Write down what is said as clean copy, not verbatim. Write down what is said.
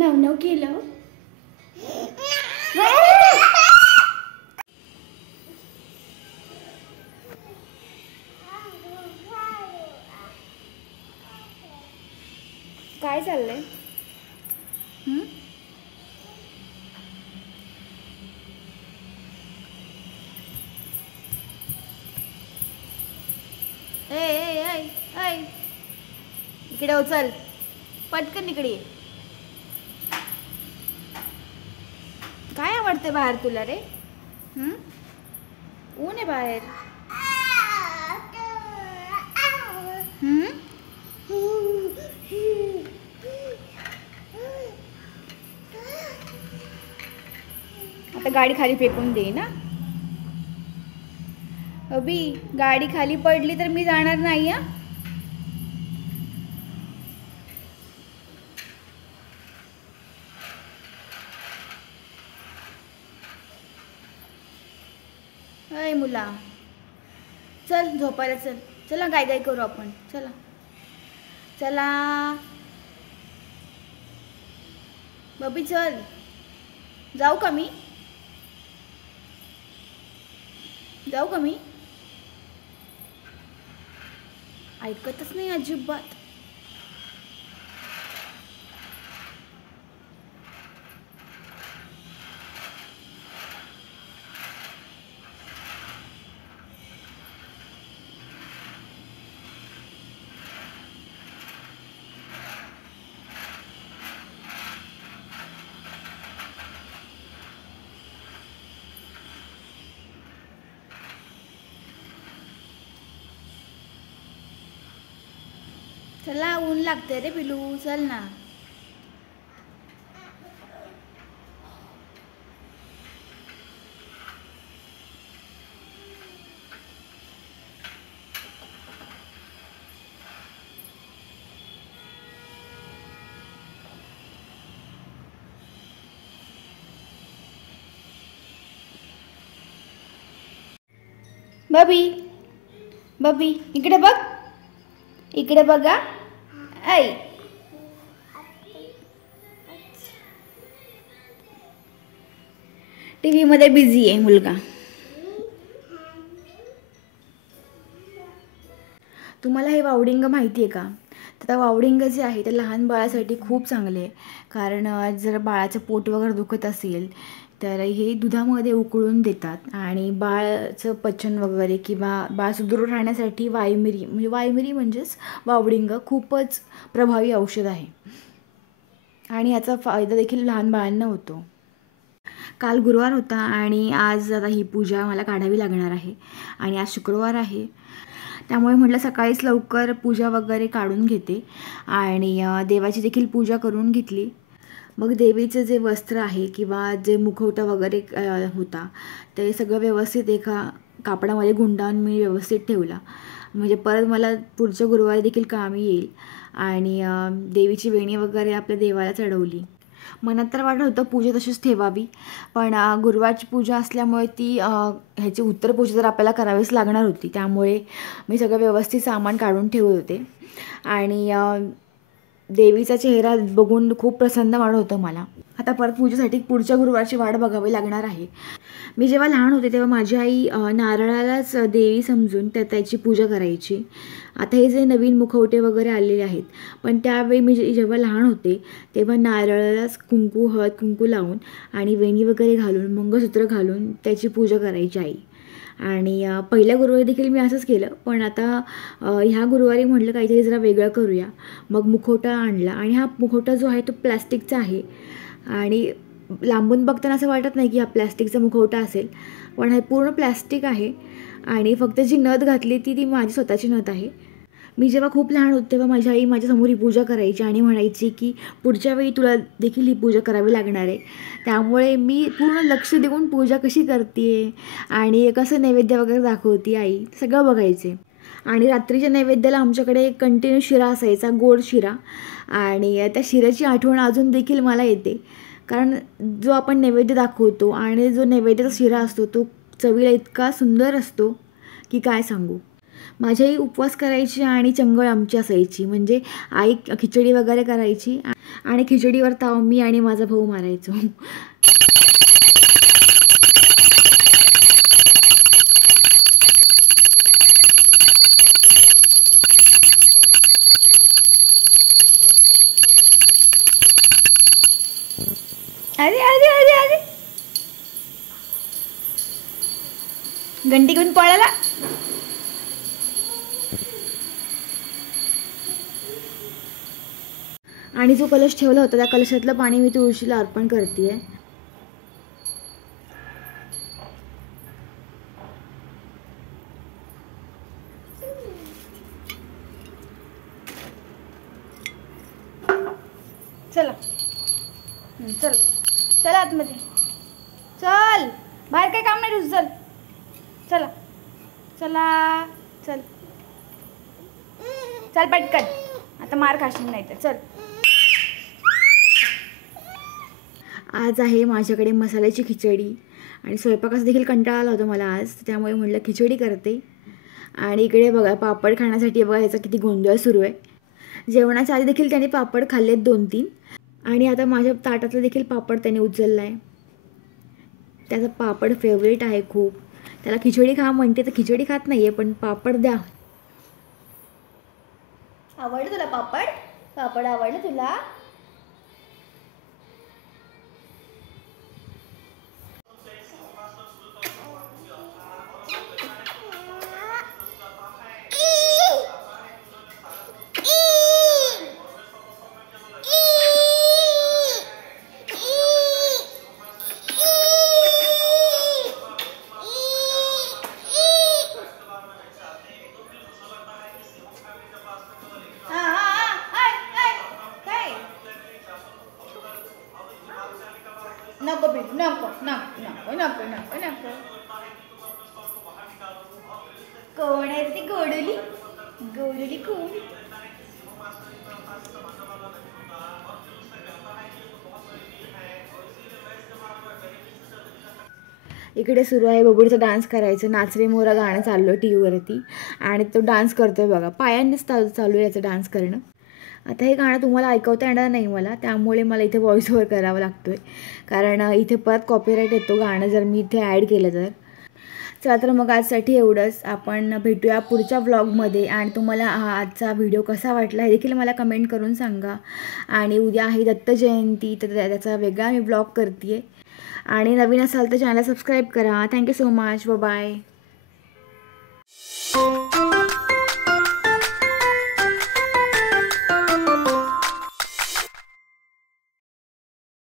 नाव नाव केलं. काय चाललंय? ए ए ए ए इकडे उचल, पटकन इकडे ये. काय आवडते बाहेर तुला रे? ऊन आहे बाहेर. आता गाडी खाली फेकून दे ना. अभी गाडी खाली पडली तर मी जाणार नाही. हा अय मुला, चल झोपायला चल. चला गाय गाय करू आपण. चला चला बबी चल. जाऊ का मी? जाऊ का मी? ऐकतच नाही अजिबात. चला ऊन लागते रे पिलू, चल ना. बबी बबी इकडे बघ, इकडे बघा. ऐ टीव्ही मध्ये बिझी आहे मुलगा. तुम्हाला हे वावडिंग माहिती आहे का? तर वावडिंग जे आहे ते लहान बाळासाठी खूप चांगले आहे. कारण जर बाळाचं पोट वगैरे दुखत असेल तर हे दुधामध्ये उकळून देतात आणि बाळाचं पचन वगैरे किंवा बाळ सुदृढ राहण्यासाठी वायमिरी म्हणजेच वावडिंग खूपच प्रभावी औषध आहे आणि याचा फायदा देखील लहान बाळांना होतो. काल गुरुवार होता आणि आज आता ही पूजा मला काढावी लागणार आहे आणि आज शुक्रवार आहे. त्यामुळे म्हटलं सकाळीच लवकर पूजा वगैरे काढून घेते आणि देवाची देखील पूजा करून घेतली. मग देवीचं जे वस्त्र आहे किंवा जे मुखवटा वगैरे होता ते सगळं व्यवस्थित एका कापडामध्ये गुंडाळून मी व्यवस्थित ठेवला, म्हणजे परत मला पुढच्या गुरुवारी देखील कामी येईल. आणि देवीची वेणी वगैरे आपल्या देवाला चढवली. मनात तर वाटत होतं पूजा तशीच ठेवावी, पण गुरुवारची पूजा असल्यामुळे ती ह्याची उत्तर पूजा तर आपल्याला करावीच लागणार होती. त्यामुळे मी सगळं व्यवस्थित सामान काढून ठेवत होते आणि देवीचा चेहरा बघून खूप प्रसन्न वाटत होतं मला. आता परत पूजेसाठी पुढच्या गुरुवारची वाट बघावी लागणार आहे. मी जेव्हा लहान होते तेव्हा माझी आई नारळालाच देवी समजून त्याची पूजा करायची. आता हे जे नवीन मुखवटे वगैरे आलेले आहेत, पण त्यावेळी मी जेव्हा लहान होते तेव्हा नारळालाच हळद कुंकू लावून आणि वेणी वगैरे घालून मंगळसूत्र घालून त्याची पूजा करायची आई. आणि पहिल्या गुरुवारी देखील मी असंच केलं, पण आता ह्या गुरुवारी म्हटलं काहीतरी जरा वेगळं करूया. मग मुखवटा आणला आणि हा मुखवटा जो आहे तो प्लॅस्टिकचा आहे आणि लांबून बघताना असं वाटत नाही की हा प्लॅस्टिकचा मुखवटा असेल, पण हे पूर्ण प्लॅस्टिक आहे आणि फक्त जी नथ घातली ती माझी स्वतःची नथ आहे. मी जेव्हा खूप लहान होते तेव्हा माझी आई माझ्यासमोर ही पूजा करायची आणि म्हणायची की पुढच्या वेळी तुला देखील ही पूजा करावी लागणार आहे. त्यामुळे मी पूर्ण लक्ष देऊन पूजा कशी करते आणि कसं नैवेद्य वगैरे दाखवते आई सगळं बघायचे. आणि रात्रीच्या नैवेद्याला आमच्याकडे कंटिन्यू शिरा असायचा, गोड शिरा, आणि त्या शिऱ्याची आठवण अजून देखील मला येते. कारण जो आपण नैवेद्य दाखवतो आणि जो नैवेद्याचा शिरा असतो तो चवीला इतका सुंदर असतो की काय सांगू. माझी उपवास करायची आणि चंगळ आमची असायची. म्हणजे आई खिचडी वगैरे करायची आणि खिचडीवर ताव मी आणि माझा भाऊ मारायचो. अरे अरे अरे अरे, घंटी घेऊन पळाला. आणि जो कलश ठेवला होता त्या कलशातलं पाणी मी तुळशीला अर्पण करते. चला चल, चला आतमध्ये, चल बाहेर काय काम नाही तुझं, चल चला चला, चल चल पटकन, आता मार खाशील नाही तर चल. आज आहे माझ्याकडे मसाल्याची खिचडी आणि स्वयंपाकाचा देखील कंटाळा आला होता मला आज, त्यामुळे म्हटलं खिचडी करते. आणि इकडे बघा पापड खाण्यासाठी बघा याचा किती गोंधळ सुरू आहे. जेवणाच्या आधी देखील त्याने पापड खाल्लेत 2-3 आणि आता माझ्या ताटातलं देखील पापड त्याने उचलला आहे. त्याचा पापड फेवरेट आहे खूप. त्याला खिचडी खा म्हणते तर खिचडी खात नाही आहे, पण पापड द्या. आवडलं तुला पापड? पापड आवडलं तुला? नको नको नको नको नको नको नको. कोण आहे ती गोडुली? गोडुली कोण? इकडे सुरू आहे बबडीचा डान्स करायचं. नाच रे मोरा गाणं चाललं टी व्हीवरती आणि तो डान्स करतोय बघा. पायांनीच चालू आहे याचं डान्स करणं. आता हे गाणं तुम्हाला ऐकवता येणार नाही मला, त्यामुळे मला इथे व्हॉइस ओव्हर करावं लागतो आहे, कारण इथे परत कॉपीराईट येतो गाणं जर मी इथे ॲड केलं तर. चला तर मग आजसाठी एवढंच. आपण भेटूया पुढच्या व्लॉगमध्ये आणि तुम्हाला आजचा व्हिडिओ कसा वाटला हे देखील मला कमेंट करून सांगा. आणि उद्या आहे दत्त जयंती, तर त्याचा वेगळा मी व्लॉग करते आहे. आणि नवीन असाल तर चॅनल सबस्क्राईब करा. Thank you so much. बाय.